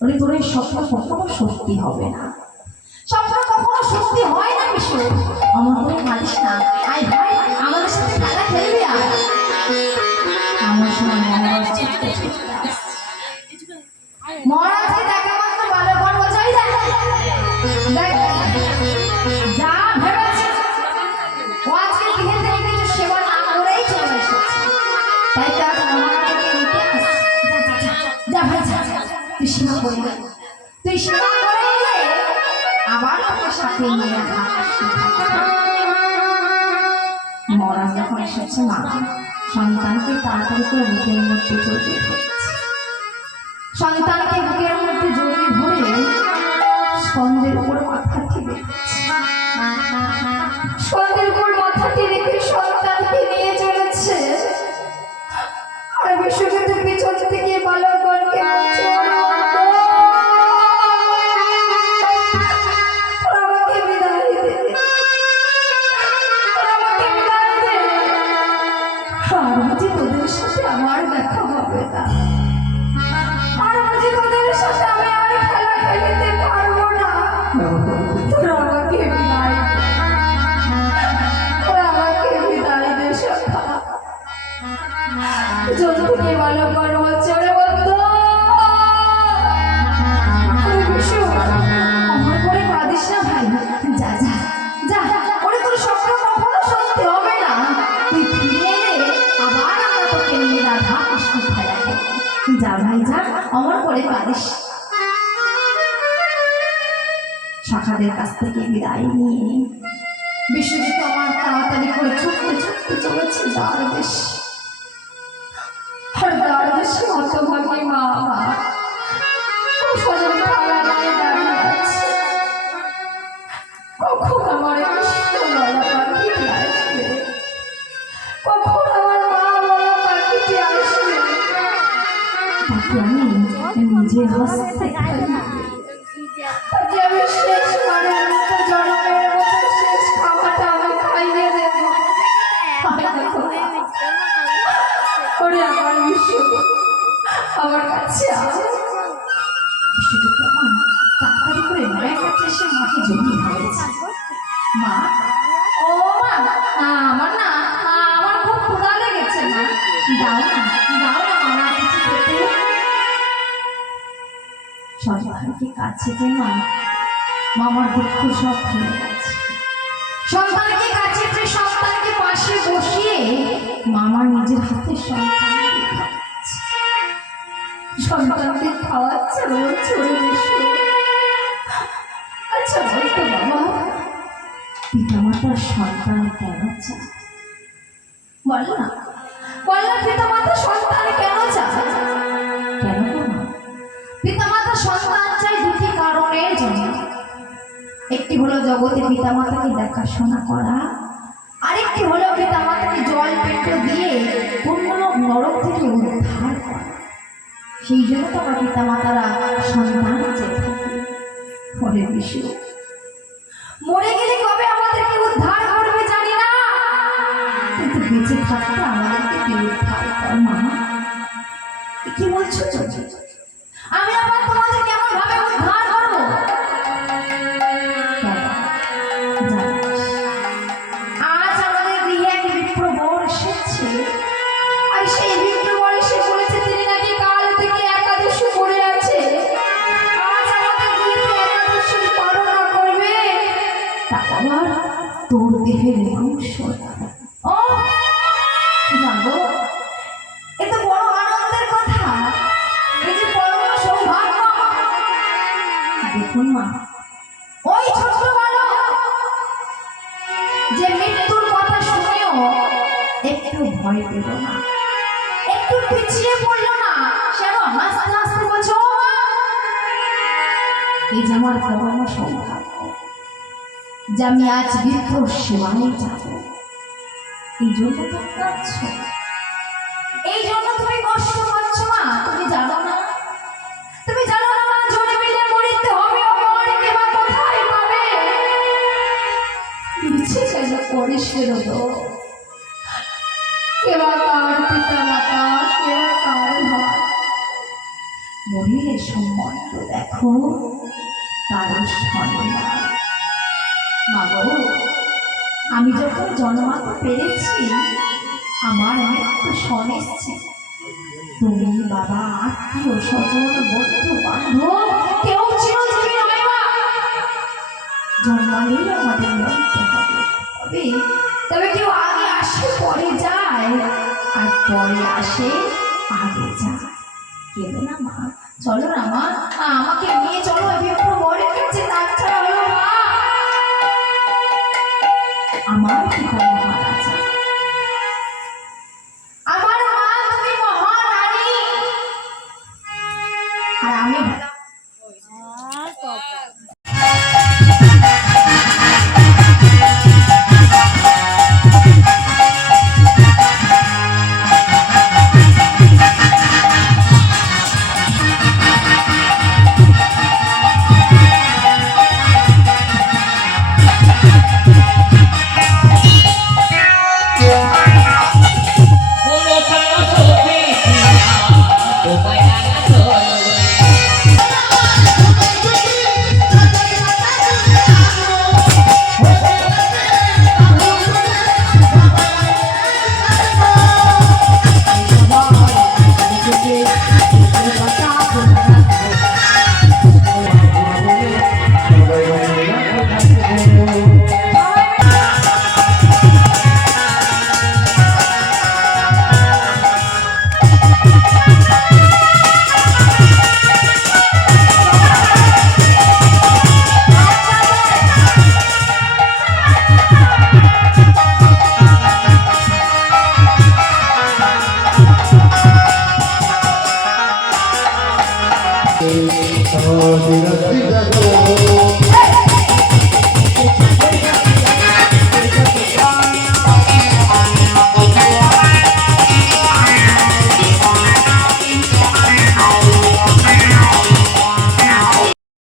বলে তোর এই স্বপ্ন কখনো সত্যি হবে না, স্বপ্ন কখনো সত্যি হয় না বিশু। আমার বলে মানিস না, আয় ভাই আমাদের সাথে খেলা খেলবি। আর আমার সময় মহারাজকে দেখা মাত্র ভালো করবো চাই যা ভেবেছে ও আজকে গৃহে থেকে কিছু সেবা না করেই চলে এসেছে। তাই তার মহারাজকে নিতে আসছে। যা ভাই যা, তুই সেবা করবি, তুই সেবা করে এলে আবার তোকে সাথে নিয়ে মহারাজ যখন এসেছে মা সন্তানকে তাড়াতাড়ি করে বুকের মধ্যে জড়িয়ে ধরেছে। সন্তানকে বুকের মধ্যে জড়িয়ে ধরে স্কন্ধের উপর মাথাটি রেখেছে। স্কন্ধের উপর মাথাটি রেখে সন্তানকে নিয়ে চলেছে। আর বিশ্বজিৎ পিছন থেকে বালকগণকে বলছে, আমাকে বিদায় দে, আমাকে বিদায় দে, আর বুঝি তোদের সাথে আমার দেখা হবে না, আর বুঝি তোদের সাথে আমি আর খেলা খেলতে পারবো না, তোরা আমাকে বিদায় দে, তোরা আমাকে বিদায় দে সখা। যতক্ষণে বালকগণ বলছে, ওরে বন্ধু আমার করে কাঁদিস না ভাই, যা যা যা, ওরে তোর স্বপ্ন কখনো সত্যি হবে না, তুই ফিরে এলে আবার আমরা তোকে নিয়ে রাধা কৃষ্ণ খেলা খেলবো। যা ভাই যা, আমার করে কাঁদিস। শাখাদের কাছ থেকে বিদায় নিয়ে বিশ্বজিৎ আমার তাড়াতাড়ি করে ছুটতে ছুটতে চলেছে দ্বারদেশ। আর দ্বারদেশে হতভাগী মা সজল খালা নিয়ে দাঁড়িয়ে আছে। কখন আমার কৃষ্ণগলা পাখিটি আসবে, কখন আমার মা বলা পাখিটি আসবে, তাকে আমি নিজের হস্তে তাকে আমি শেষ করার মতো জন্মের মতো শেষ খাওয়াটা আমি খাইয়ে দেব। ওরে আমার বিশ্ব আমার কাছে তাড়াতাড়ি করে মায়ের কাছে এসে মাকে জড়িয়ে ধরেছে। মা ও মা, আমার না আমার খুব ক্ষুধা লেগেছে, মা দাও না দাও না আমার কিছু খেতে। সন্তানকে কাছে যে মা মামার দুঃখ সব ভুলে গেছে। সন্তানকে কাছে যে সন্তানকে পাশে বসিয়ে মামার নিজের হাতে সন্তানকে খাওয়াচ্ছে, সন্তানকে খাওয়াচ্ছে বলছে, আচ্ছা বলতো বাবা পিতামাতার সন্তান কেন চায়? বল না বল না, পিতামাতা সন্তান কেন চায়? কেন পিতামাতা সন্তান চাই দুটি কারণের জন্য। একটি হলো জগতে পিতামাতাকে দেখাশোনা করা, আরেকটি হলো পিতামাতাকে জল পেট দিয়ে পুণ্যলোক নরক থেকে উদ্ধার করা। সেই জন্য তো আমার পিতামাতারা সন্তান চেয়ে থাকে। ফলে বিশু মরে গেলে কবে আমাদেরকে উদ্ধার করবে জানি না, কিন্তু বেঁচে থাকতে আমাদেরকে উদ্ধার কর। মামা কি বলছো? আমি আবার তোমাদের কেমন ভাবে উদ্ধার করবো? আজ আমাদের গৃহে এক বিপ্র বর এসেছে, আর সেই বিপ্র বর এসে বলেছে তিনি নাকি কাল থেকে একাদশী করে আছে। আজ আমাদের গৃহে একাদশী পালন না করবে তা আবার তোর দেহের মাংস। ও জানো এ তো বড় আনন্দের কথা, এই যে পরম সৌভাগ্য। দেখুন মা, ওই ছোট্ট বালক যে মৃত্যুর কথা শুনেও একটু ভয় পেল না, একটু পিছিয়ে পড়লো না, সে হাসতে হাসতে বলছে, ও মা এই যে আমার পরম সৌভাগ্য যে আমি আজ বিপ্র সেবায় যাব। এই জন্য তো কাঁদছ, এই জন্য তুমি কষ্ট পাচ্ছ মা। তুমি জানো না, তুমি জানো না মা, জলে মিলে মরিতে হবে, অমর কেবা কোথায় পাবে? ইচ্ছে চাইলে করিস ফেরত, কেবা কার পিতা মাতা, কেবা কার ভাই, মরে শরীরের সম্বন্ধ দেখো তার সম্মান। মা গো, আমি যখন জন্মাতে পেরেছি আমার মৃত্যু সুনিশ্চিত। তুমি বাবা আত্মীয় স্বজন বন্ধু বান্ধব কেউ চিরজীবী হয় না। জন্মালেই আমাদের মরতে হবে, তবে তবে কেউ আগে আসে পরে যায়, আর পরে আসে আগে যায়। কেঁদো না মা, চলো না মা, আমাকে নিয়ে চলো বিপ্র বরের কাছে। তাছাড়া হলো মা আমার পিতা মহারাজা, আমার মা তুমি মহারানী, আর আমি Oh,